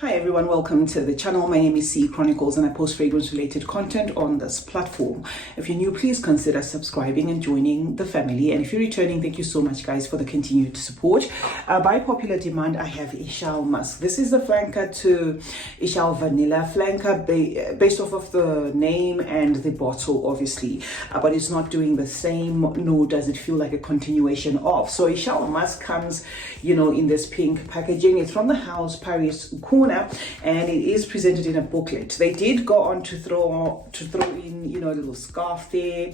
Hi everyone, welcome to the channel. My name is CeeChronicles and I post fragrance related content on this platform. If you're new, please consider subscribing and joining the family. And if you're returning, thank you so much guys for the continued support. By popular demand, I have Eshal Musk. This is the flanker to Eshal Vanilla flanker based off of the name and the bottle obviously. But it's not doing the same, nor does it feel like a continuation of. So Eshal Musk comes, in this pink packaging. It's from the house Paris Corner, and it is presented in a booklet. They did go on to throw in, a little scarf there,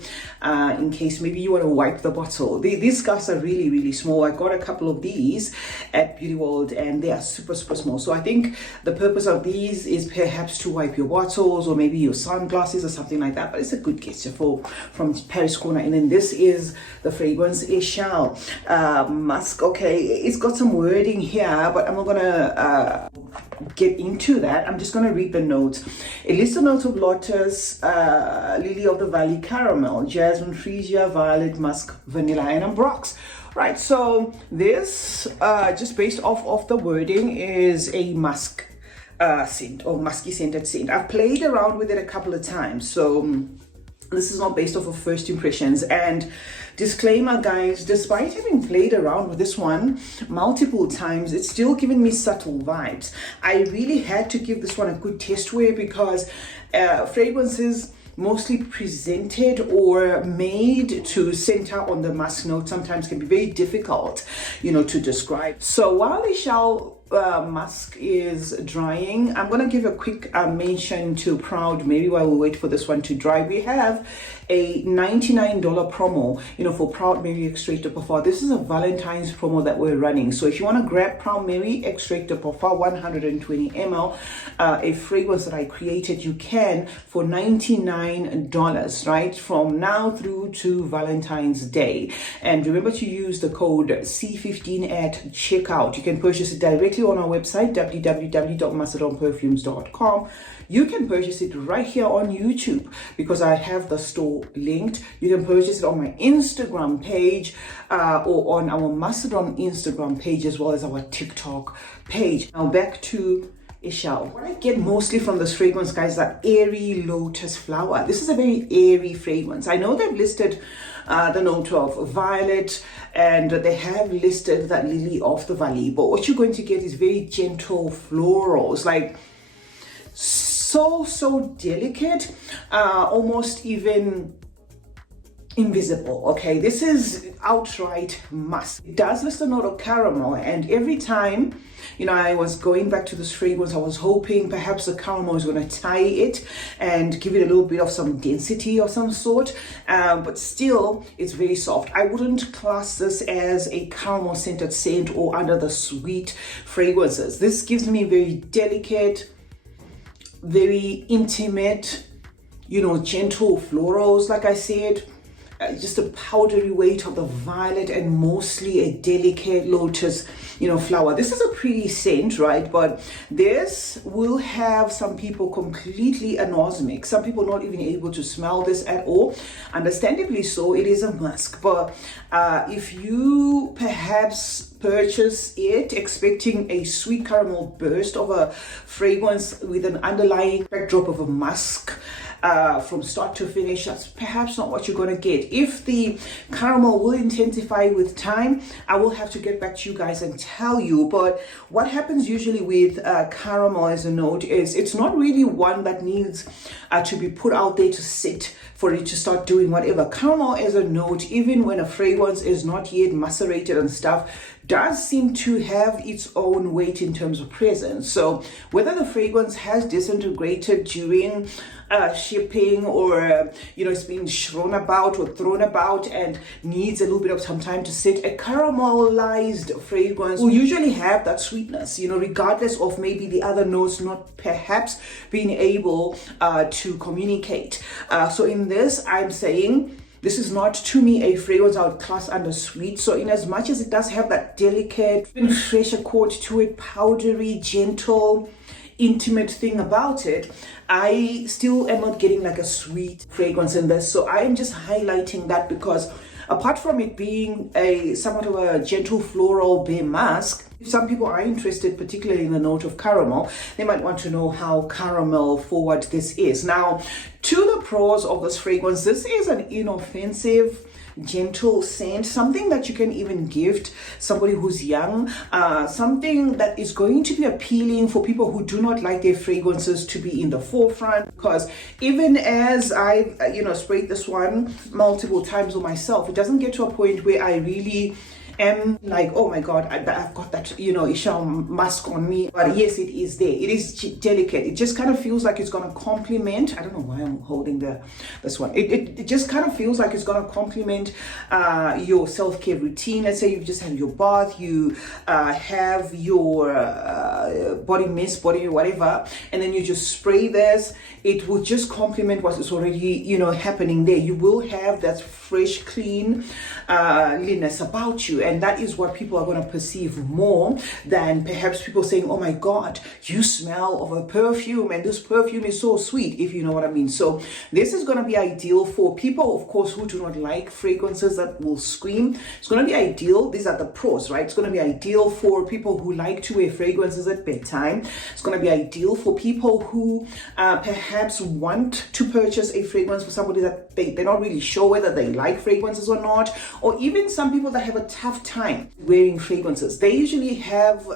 in case maybe you want to wipe the bottle. These scarves are really, really small. I got a couple of these at Beauty World, and they are super, super small. So I think the purpose of these is perhaps to wipe your bottles or maybe your sunglasses or something like that. But it's a good gesture from Paris Corner. And then this is the fragrance Eshal Musk. Okay, it's got some wording here, but I'm not gonna get into that. I'm just going to read the notes. It lists the notes of lotus, lily of the valley, caramel, jasmine, freesia, violet, musk, vanilla, and ambrox. Right, so this just based off of the wording is a musk scent or musky scented scent. I've played around with it a couple of times, so this is not based off of first impressions. And disclaimer guys, despite having played around with this one multiple times, it's still giving me subtle vibes. I really had to give this one a good test wear because fragrances mostly presented or made to center on the musk note sometimes can be very difficult, to describe. So while Eshal Musk is drying, I'm going to give a quick mention to Proud Mary while we wait for this one to dry. We have a $99 promo, for Proud Mary Extrait de Parfum. This is a Valentine's promo that we're running. So if you want to grab Proud Mary Extrait de Parfum 120 ml, a fragrance that I created, you can for $99, right? From now through to Valentine's Day. And remember to use the code C15 at checkout. You can purchase it directly on our website www.macedonperfumes.com. You can purchase it right here on YouTube because I have the store linked. You can purchase it on my Instagram page or on our Macedon Instagram page as well as our TikTok page. Now back to Eshal. What I get mostly from this fragrance, guys, are airy lotus flower. This is a very airy fragrance. I know they've listed the note of violet and they have listed that lily of the valley, but what you're going to get is very gentle florals, like so delicate, almost even invisible. Okay, this is outright musk. It does list a note of caramel, and every time I was going back to this fragrance, I was hoping perhaps the caramel is going to tie it and give it a little bit of some density of some sort, but still it's very soft. I wouldn't class this as a caramel scented scent or under the sweet fragrances. This gives me very delicate, very intimate, gentle florals, like I said. Just a powdery weight of the violet and mostly a delicate lotus, flower. This is a pretty scent, right? But this will have some people completely anosmic. Some people not even able to smell this at all. Understandably so, it is a musk. But if you perhaps purchase it expecting a sweet caramel burst of a fragrance with an underlying backdrop of a musk, from start to finish, that's perhaps not what you're going to get. If the caramel will intensify with time, I will have to get back to you guys and tell you. But what happens usually with caramel as a note is it's not really one that needs to be put out there to sit for it to start doing whatever. Caramel as a note, even when a fragrance is not yet macerated and stuff, does seem to have its own weight in terms of presence. So whether the fragrance has disintegrated during shipping or it's been thrown about and needs a little bit of some time to sit, a caramelized fragrance will usually have that sweetness, regardless of maybe the other notes not perhaps being able to communicate. So in this, I'm saying this is not, to me, a fragrance I would class under sweet. So in as much as it does have that delicate, fresh accord to it, powdery, gentle, intimate thing about it, I still am not getting like a sweet fragrance in this. So I am just highlighting that because apart from it being a somewhat of a gentle floral bare musk, if some people are interested, particularly in the note of caramel, they might want to know how caramel forward this is. Now, to the pros of this fragrance, this is an inoffensive, gentle scent, something that you can even gift somebody who's young, something that is going to be appealing for people who do not like their fragrances to be in the forefront. Because even as I sprayed this one multiple times on myself, it doesn't get to a point where I really am like, oh my god, I've got that Eshal mask on me. But yes, it is there. It is delicate. It just kind of feels like it's going to complement, I don't know why I'm holding this one, it just kind of feels like it's going to complement your self-care routine. Let's say you've just had your bath, you have your body mist, body whatever, and then you just spray this. It will just complement what is already happening there. You will have that fresh, clean liness about you, and that is what people are going to perceive more than perhaps people saying, oh my god, you smell of a perfume, and this perfume is so sweet, if you know what I mean. So this is going to be ideal for people, of course, who do not like fragrances that will scream. It's going to be ideal. These are the pros, right? It's going to be ideal for people who like to wear fragrances at bedtime. It's going to be ideal for people who perhaps want to purchase a fragrance for somebody that they're not really sure whether they like fragrances or not, or even some people that have a tough time wearing fragrances. They usually have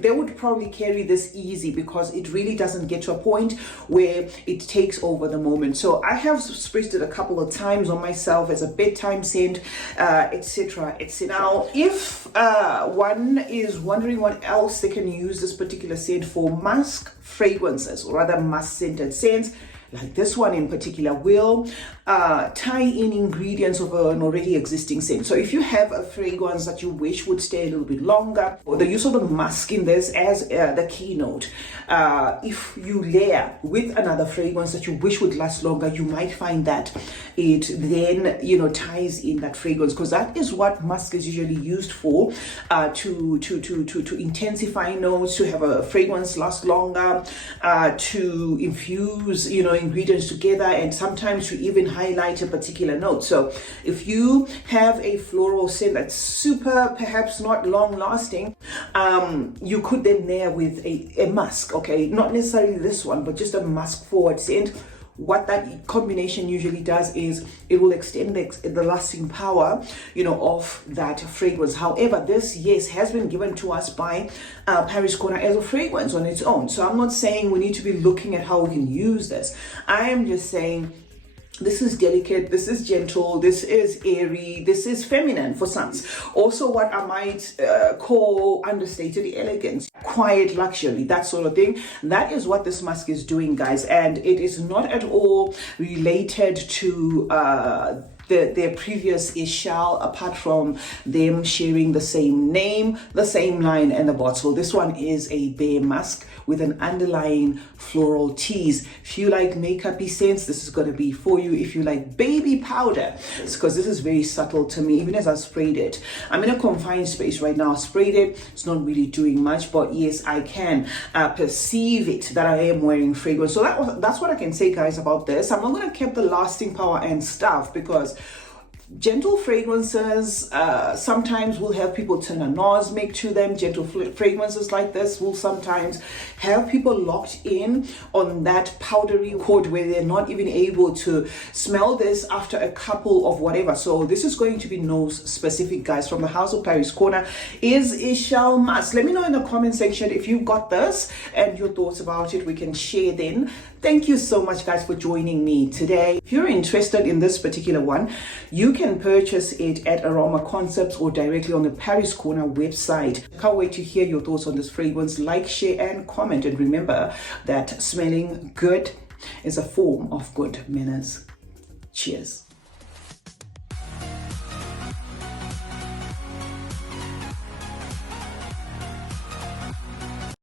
they would probably carry this easy, because it really doesn't get to a point where it takes over the moment. So I have sprayed it a couple of times on myself as a bedtime scent, etc, etc. Now, if one is wondering what else they can use this particular scent for, musk fragrances, or rather musk scented scents like this one in particular, will tie in ingredients of an already existing scent. So if you have a fragrance that you wish would stay a little bit longer, or the use of the musk in this as the keynote, if you layer with another fragrance that you wish would last longer, you might find that it then ties in that fragrance, because that is what musk is usually used for, to intensify notes, to have a fragrance last longer, to infuse ingredients together, and sometimes to even highlight a particular note. So if you have a floral scent that's super, perhaps not long lasting, you could then layer with a musk, okay, not necessarily this one, but just a musk forward scent. What that combination usually does is it will extend the lasting power, of that fragrance. However, this, yes, has been given to us by Paris Corner as a fragrance on its own. So I'm not saying we need to be looking at how we can use this. I am just saying this is delicate, this is gentle, this is airy, this is feminine for some. Also what I might call understated elegance, quiet luxury, that sort of thing. That is what this musk is doing, guys. And it is not at all related to their previous Eshal, apart from them sharing the same name, the same line, and the bottle. This one is a bare musk with an underlying floral tease. If you like makeup-y scents, this is going to be for you. If you like baby powder, it's because this is very subtle to me, even as I sprayed it. I'm in a confined space right now. I sprayed it. It's not really doing much, but yes, I can perceive it, that I am wearing fragrance. So that's what I can say, guys, about this. I'm not going to keep the lasting power and stuff, because gentle fragrances sometimes will have people turn a nose make to them. Gentle fragrances like this will sometimes have people locked in on that powdery chord where they're not even able to smell this after a couple of whatever. So this is going to be nose specific, guys, from the House of Paris Corner. Is Eshal musk? Let me know in the comment section if you got this and your thoughts about it. We can share then. Thank you so much, guys, for joining me today. If you're interested in this particular one, you can purchase it at Aroma Concepts or directly on the Paris Corner website. Can't wait to hear your thoughts on this fragrance. Like, share, and comment. And remember that smelling good is a form of good manners. Cheers.